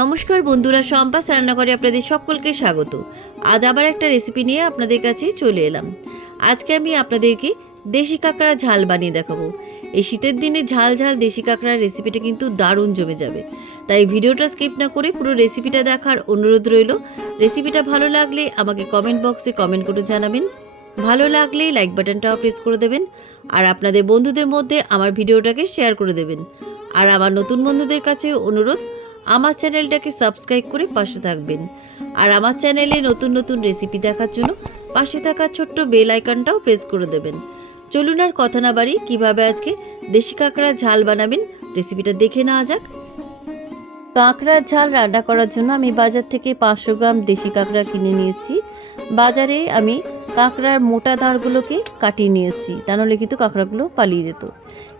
নমস্কার বন্ধুরা, সম্পাস রান্নাঘরে আপনাদের সকলকে স্বাগত। আজ আবার একটা রেসিপি নিয়ে আপনাদের কাছে চলে এলাম। আজকে আমি আপনাদেরকে দেশি কাঁকড়া ঝাল বানিয়ে দেখাবো। এই শীতের দিনে ঝাল ঝাল দেশি কাঁকড়ার রেসিপিটা কিন্তু দারুণ জমে যাবে। তাই ভিডিওটা স্কিপ না করে পুরো রেসিপিটা দেখার অনুরোধ রইল। রেসিপিটা ভালো লাগলে আমাকে কমেন্ট বক্সে কমেন্ট করে জানাবেন। ভালো লাগলে লাইক বাটনটাও প্রেস করে দেবেন, আর আপনাদের বন্ধুদের মধ্যে আমার ভিডিওটাকে শেয়ার করে দেবেন। আর আমার নতুন বন্ধুদের কাছে অনুরোধ, আমার চ্যানেলটাকে সাবস্ক্রাইব করে পাশে থাকবেন। আর আমার চ্যানেলে নতুন নতুন রেসিপি দেখার জন্য পাশে থাকা ছোট্ট বেল আইকনটাও প্রেস করে দেবেন। চলুন আর কথা না বাড়ি, কীভাবে আজকে দেশি কাঁকড়া ঝাল বানাবেন রেসিপিটা দেখে নেওয়া যাক। কাঁকড়ার ঝাল রান্না করার জন্য আমি বাজার থেকে 500 গ্রাম দেশি কাঁকড়া কিনে নিয়েছি। বাজারে আমি কাঁকড়ার মোটা দাঁড়গুলোকে কাটিয়ে নিয়েছি, তা নাহলে কিন্তু কাঁকড়াগুলো পালিয়ে যেত।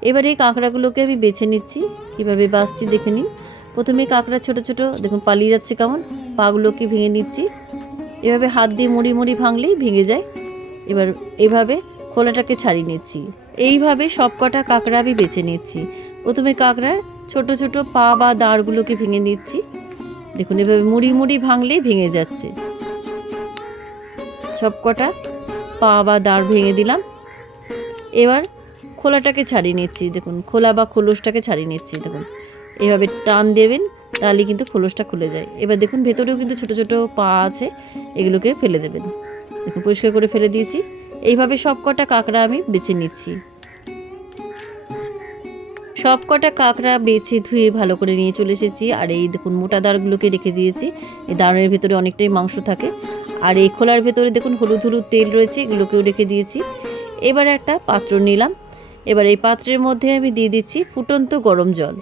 এবার এই কাঁকড়াগুলোকে আমি বেছে নিচ্ছি। কীভাবে বাছছি দেখে নিন। প্রথমে কাঁকড়া ছোট ছোট দেখুন পালিয়ে যাচ্ছে কেমন, পাগুলোকে ভেঙে নিচ্ছি। এভাবে হাত দিয়ে মুড়ি মুড়ি ভাঙলেই ভেঙে যায়। এবার এভাবে খোলাটাকে ছাড়িয়ে নিচ্ছি। এইভাবে সব কটা কাঁকড়া আমি বেছে নিচ্ছি। প্রথমে কাঁকড়ার ছোট ছোট পা বা দাঁড়গুলোকে ভেঙে নিচ্ছি। দেখুন এভাবে মুড়ি মুড়ি ভাঙলেই ভেঙে যাচ্ছে। সব কটা পা বা দাঁড় ভেঙে দিলাম। এবার খোলাটাকে ছাড়িয়ে নিচ্ছি। দেখুন খোলা বা খোলসটাকে ছাড়িয়ে নিচ্ছি। দেখুন এভাবে টান দেবেন, তাহলে কিন্তু খোলসটা খুলে যায়। এবার দেখুন ভেতরেও কিন্তু ছোট ছোট পা আছে, এগুলোকে ফেলে দেবেন। দেখুন পরিষ্কার করে ফেলে দিয়েছি। এইভাবে সব কটা কাঁকড়া আমি বেছে নিচ্ছি। সব কটা কাঁকড়া বেছে ধুয়ে ভালো করে নিয়ে চলে এসেছি। আর এই দেখুন মোটা দাঁড়গুলোকে রেখে দিয়েছি। এই দাঁড়ের ভেতরে অনেকটাই মাংস থাকে। আর এই খোলার ভেতরে দেখুন হলুদ হলুদ তেল রয়েছে, এগুলোকেও রেখে দিয়েছি। এবার একটা পাত্র নিলাম। এবার এই পাত্রের মধ্যে আমি দিয়ে দিচ্ছি ফুটন্ত গরম জল।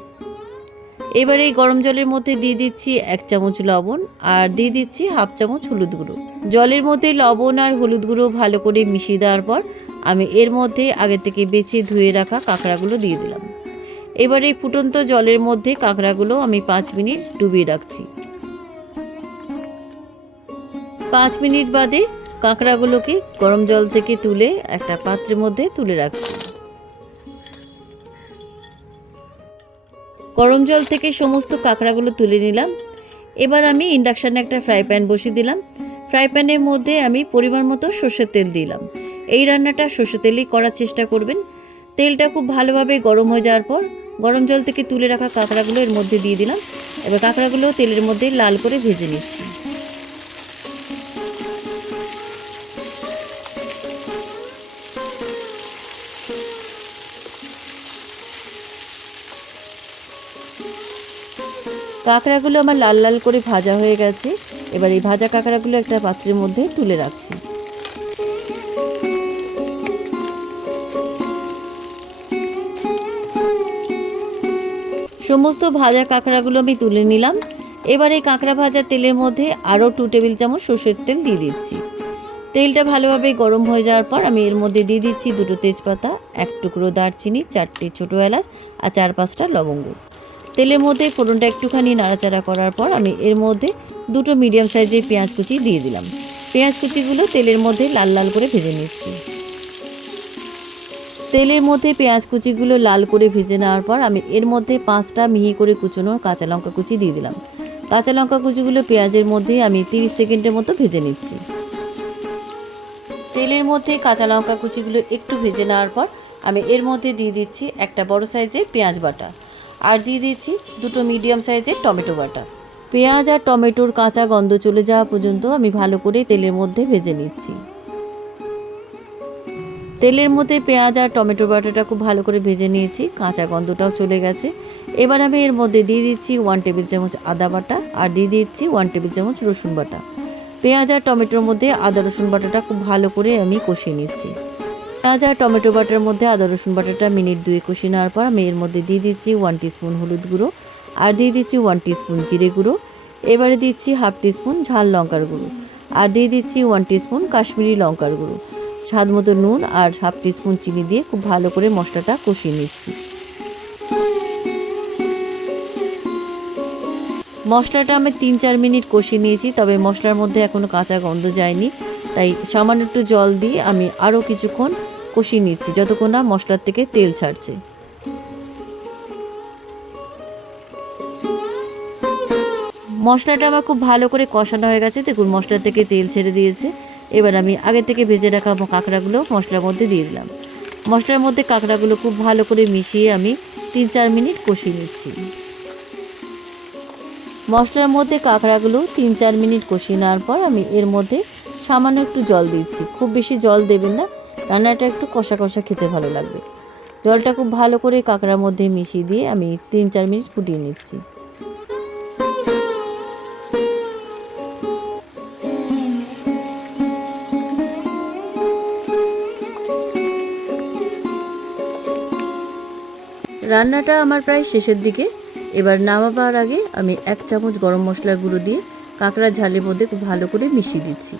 এবার এই গরম জলের মধ্যে দিয়ে দিচ্ছি 1 চামচ লবণ, আর দিয়ে দিচ্ছি 1/2 চামচ হলুদ গুঁড়ো। জলের মধ্যে লবণ আর হলুদ গুঁড়ো ভালো করে মিশিয়ে দেওয়ার পর আমি এর মধ্যে আগে থেকে বেছে ধুয়ে রাখা কাঁকড়াগুলো দিয়ে দিলাম। এবার এই ফুটন্ত জলের মধ্যে কাঁকড়াগুলো আমি 5 মিনিট ডুবিয়ে রাখছি। 5 মিনিট বাদে কাঁকড়াগুলোকে গরম জল থেকে তুলে একটা পাত্রের মধ্যে তুলে রাখছি। গরম জল থেকে সমস্ত কাঁকড়াগুলো তুলে নিলাম। এবার আমি ইন্ডাকশানে একটা ফ্রাই প্যান বসিয়ে দিলাম। ফ্রাই প্যানের মধ্যে আমি পরিমাণ মতো সর্ষের তেল দিলাম। এই রান্নাটা সর্ষের তেলেই করার চেষ্টা করবেন। তেলটা খুব ভালোভাবে গরম হয়ে যাওয়ার পর গরম জল থেকে তুলে রাখা কাঁকড়াগুলো এর মধ্যে দিয়ে দিলাম। এবার কাঁকড়াগুলো তেলের মধ্যে লাল করে ভেজে নিচ্ছি। কাঁকড়াগুলো আমার লাল লাল করে ভাজা হয়ে গেছে। এবার এই ভাজা কাঁকড়াগুলো একটা পাত্রের মধ্যে তুলে রাখছি। সমস্ত ভাজা কাঁকড়াগুলো আমি তুলে নিলাম। এবার এই কাঁকড়া ভাজা তেলের মধ্যে আরও 2 টেবিল চামচ সর্ষের তেল দিয়ে দিচ্ছি। তেলটা ভালোভাবে গরম হয়ে যাওয়ার পর আমি এর মধ্যে দিয়ে দিচ্ছি 2টো তেজপাতা, 1 টুকরো দারচিনি, 4টে ছোটো এলাচ আর 4-5টা লবঙ্গ। তেলের মধ্যে ফোড়নটা একটুখানি নাড়াচাড়া করার পর আমি এর মধ্যে 2টো মিডিয়াম সাইজের পেঁয়াজ কুচি দিয়ে দিলাম। পেঁয়াজ কুচিগুলো তেলের মধ্যে লাল লাল করে ভেজে নিচ্ছি। তেলের মধ্যে পেঁয়াজ কুচিগুলো লাল করে ভেজে নেওয়ার পর আমি এর মধ্যে 5টা মিহি করে কুচোনো কাঁচা লঙ্কা কুচি দিয়ে দিলাম। কাঁচা লঙ্কা কুচিগুলো পেঁয়াজের মধ্যে আমি 30 সেকেন্ডের মতো ভেজে নিচ্ছি। তেলের মধ্যে কাঁচা লঙ্কা কুচিগুলো একটু ভেজে নেওয়ার পর আমি এর মধ্যে দিয়ে দিচ্ছি একটা বড় সাইজের পেঁয়াজ বাটা, আর দিয়ে দিচ্ছি 2টো মিডিয়াম সাইজের টমেটো বাটা। পেঁয়াজ আর টমেটোর কাঁচা গন্ধ চলে যাওয়া পর্যন্ত আমি ভালো করে তেলের মধ্যে ভেজে নিচ্ছি। তেলের মধ্যে পেঁয়াজ আর টমেটো বাটাটা খুব ভালো করে ভেজে নিয়েছি, কাঁচা গন্ধটাও চলে গেছে। এবার আমি এর মধ্যে দিয়ে দিচ্ছি 1 টেবিল চামচ আদা বাটা, আর দিয়ে দিচ্ছি 1 টেবিল চামচ রসুন বাটা। পেঁয়াজ আর টমেটোর মধ্যে আদা রসুন বাটাটা খুব ভালো করে আমি কষিয়ে নিচ্ছি। পেঁয়াজ আর টমেটো বাটার মধ্যে আদা রসুন বাটাটা মিনিট 2 কষিয়ে নেওয়ার পর আমি এর মধ্যে দিয়ে দিচ্ছি 1 টিস্পুন হলুদ গুঁড়ো, আর দিয়ে দিচ্ছি 1 টিস্পুন জিরে গুঁড়ো। এবারে দিচ্ছি 1/2 টিস্পুন ঝাল লঙ্কার গুঁড়ো, আর দিয়ে দিচ্ছি 1 টিস্পুন কাশ্মীরি লঙ্কার গুঁড়ো। স্বাদ মতো নুন আর 1/2 টিস্পুন চিনি দিয়ে খুব ভালো করে মশলাটা কষিয়ে নিচ্ছি। মশলাটা আমি 3-4 মিনিট কষিয়ে নিয়েছি, তবে মশলার মধ্যে এখনও কাঁচা গন্ধ যায়নি। তাই সামান্য একটু জল দিয়ে আমি আরও কিছুক্ষণ কষিয়ে নিচ্ছি, যতক্ষণ না মশলার থেকে তেল ছাড়ছে। মশলাটা আমার খুব ভালো করে কষানো হয়ে গেছে। দেখুন মশলা থেকে তেল ছেড়ে দিয়েছে। এবার আমি আগে থেকে ভেজে রাখা কাঁকড়াগুলো মশলার মধ্যে দিয়ে দিলাম। মশলার মধ্যে কাঁকড়াগুলো খুব ভালো করে মিশিয়ে আমি 3-4 মিনিট কষিয়ে নিচ্ছি। মশলার মধ্যে কাঁকড়াগুলো 3-4 মিনিট কষিয়ে নেওয়ার পর আমি এর মধ্যে সামান্য একটু জল দিচ্ছি। খুব বেশি জল দেবেন না, রান্নাটা একটু কষা কষা খেতে ভালো লাগবে। জলটা খুব ভালো করে কাঁকড়ার মধ্যে মিশিয়ে দিয়ে আমি 3-4 মিনিট ফুটিয়ে নিচ্ছি। রান্নাটা আমার প্রায় শেষের দিকে। এবার নামাবার আগে আমি 1 চামচ গরম মশলার গুঁড়ো দিয়ে কাঁকড়ার ঝালের মধ্যে খুব ভালো করে মিশিয়ে দিচ্ছি।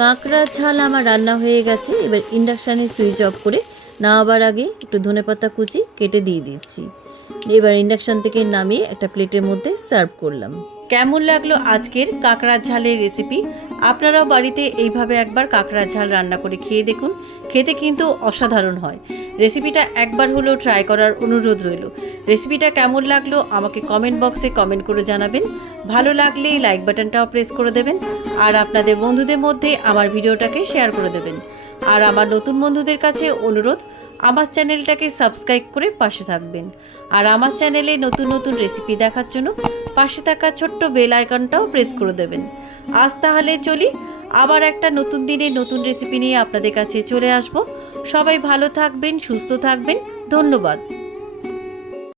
কাঁকড়ার ঝাল আমার রান্না হয়ে গেছে। এবার ইন্ডাকশানে সুইচ অফ করে নামাবার আগে একটু ধনেপাতা কুচি কেটে দিয়ে দিচ্ছি। এবার ইন্ডাকশান থেকে নামিয়ে একটা প্লেটের মধ্যে সার্ভ করলাম। কেমন লাগলো আজকের কাঁকড়ার ঝালের রেসিপি? আপনারাও বাড়িতে এইভাবে একবার কাঁকড়ার ঝাল রান্না করে খেয়ে দেখুন, খেতে কিন্তু অসাধারণ হয়। রেসিপিটা একবার হলেও ট্রাই করার অনুরোধ রইল। রেসিপিটা কেমন লাগলো আমাকে কমেন্ট বক্সে কমেন্ট করে জানাবেন। ভালো লাগলে লাইক বাটনটাও প্রেস করে দেবেন, আর আপনাদের বন্ধুদের মধ্যে আমার ভিডিওটাকে শেয়ার করে দেবেন। আর আমার নতুন বন্ধুদের কাছে অনুরোধ, আমার চ্যানেলটাকে সাবস্ক্রাইব করে পাশে থাকবেন। আর আমার চ্যানেলে নতুন নতুন রেসিপি দেখার জন্য পাশে থাকা ছোট্ট বেল আইকনটাও প্রেস করে দেবেন। আজ তাহলে চলি, আবার একটা নতুন দিনে নতুন রেসিপি নিয়ে আপনাদের কাছে চলে আসব। সবাই ভালো থাকবেন, সুস্থ থাকবেন। ধন্যবাদ।